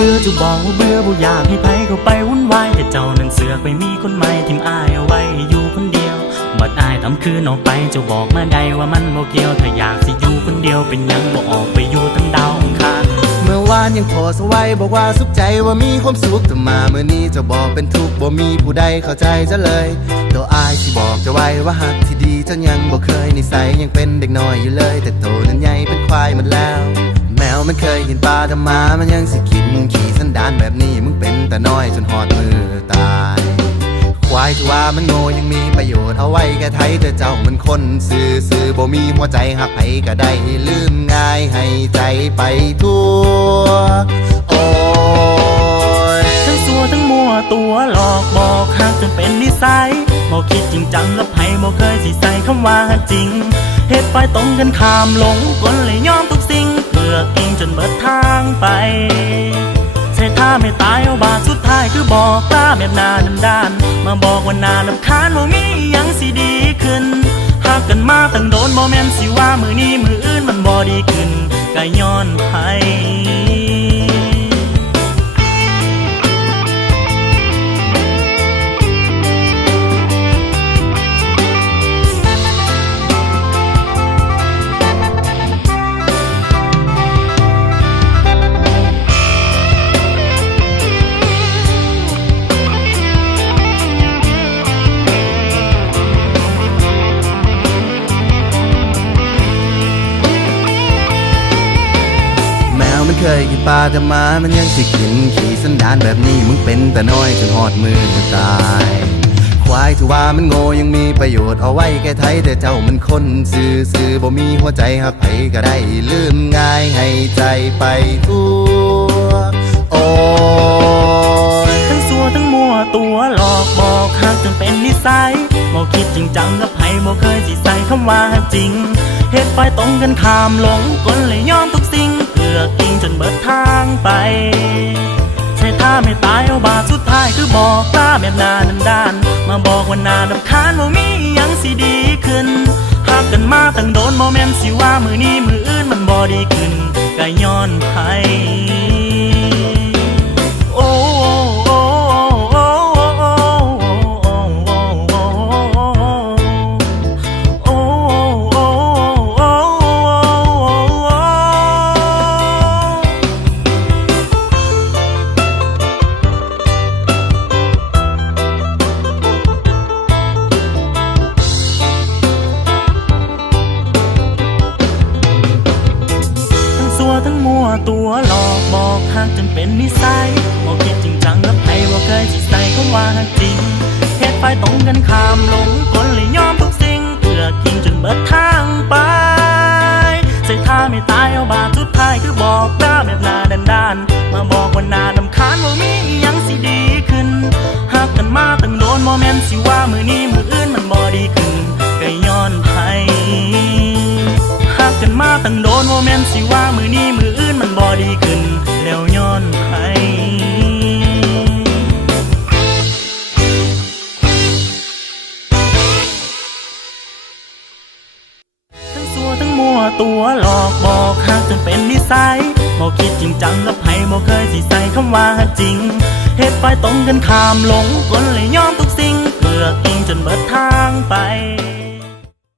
เบื่อจะบอกว่าเบื่อบ่อยากให้ไผเข้าไปวุ่นวายแต่เจ้านั้นเสือกไปมีคนใหม่ทิมอายเอาไว้อยู่คนเดียวบัดอายทำคืนออกไปเจ้าบอกมาได้ว่ามันบ่เกี่ยวถ้าอยากสิอยู่คนเดียวเป็นยังบ่ออกไปอยู่ตั้งดาวอังคารเมื่อวานยังโพสไว้บอกว่าสุขใจว่ามีความสุขแต่มาเมื่อนี้จะบอกเป็นทุกข์บ่มีผู้ใดเข้าใจจะเลยตัวอายสิบอกจะไว้ว่าหักที่ดีจนยังบ่เคยนิสัยยังเป็นเด็กน้อยอยู่เลยแต่โตนั้นใหญ่เป็นควายหมดแล้วแมวมันเคยเห็นปลาแต่หมามันยังสิกินขี่สันดานแบบนี้มึงเป็นแต่น้อยจนหอดมือตายควายที่ว่ามันโง่ยังมีประโยชน์เอาไว้แค่ไทยแต่เจ้ามันคนซื่อบ่มีหัวใจหักไผก็ได้ลืมง่ายให้ใจไปทั่วโอ้ยทั้งซัวทั้งมัวตัวหลอกบอกหักจนเป็นนิสัยบ่คิดจริงจังกับไผบ่เคยสิใส่คำว่าจริงเหตุไฟตรงกันข้ามหลงกลเลยยอมทุกสิ่งเพื่อกินจนเบิดทางไปใช่ถ้าไม่ตายเอาบาดสุดท้ายคือบอกลาแบบหน้าด้านมาบอกว่าหน้ารำคาญว่ามียังสิดีขึ้นหากกันมาตั้งโดนบ่แม่นสิว่ามือนี้มืออื่นมันบ่ดีขึ้นก็ย้อนไผมันเคยกินปลาแต่หมามันยังสิกินขี่สันดานแบบนี้มึงเป็นแต่น้อยจนหอดมือตายควายที่ว่ามันโง่ยังมีประโยชน์เอาไว้แก้ไทยแต่เจ้ามันคนซื่อบ่มีหัวใจหักไผก็ได้ลืมง่ายให้ใจไปทั่วโอ้ยทั้งซัวทั้งมัวตัวหลอกบอกหักจนเป็นนิสัยบ่คิดจริงจังกับไผบ่เคยสิใส่คำว่าจริงเหตุไฟตรงกันข้ามหลงกลเลยยอมทุกสิ่งเพื่อกินจนเบิดทางไปใช่ถ้าไม่ตายเอาบาดสุดท้ายคือบอกลาแบบหน้าด้านมาบอกว่าหน้ารำคาญว่ามียังสิดีขึ้นหากกันมาตั้งโดนบ่แม่นสิว่ามือนี้มืออื่นมันบ่ดีขึ้นก็ย้อนไผทั้งมัวตัวหลอกบอกหักจนเป็นนิสัยบ่คิดจริงจังกับไผบ่เคยสิใส่คำว่าจริงเหตุไฟตรงกันข้ามหลงกลเลยยอมทุกสิ่งเพื่อกินจนเบิดทางไปใส่ท่าไม่ตายเอาบาดสุดท้ายคือบอกลาแบบหน้าด้านมาบอกว่าหน้ารำคาญว่ามียังสิดีขึ้นหากกันมาตั้งโดนบ่แม่นสิว่ามือนี้มืออื่นมันบ่ดีขึ้นก็ย้อนไผหากกันมาตั้งโดนบ่แม่นสิว่ามือนี้มืออื่นมันบ่ดีขึ้นแล้วย้อนไผทั้งซัวทั้งมัวตัวหลอกบอกหักจนเป็นนิสัยบ่คิดจริงจังกับไผบ่เคยสิใส่คำว่าจริงเหตุไฟตรงกันข้ามหลงกลเลยยอมทุกสิ่งเพื่อกินจนเบิดทางไป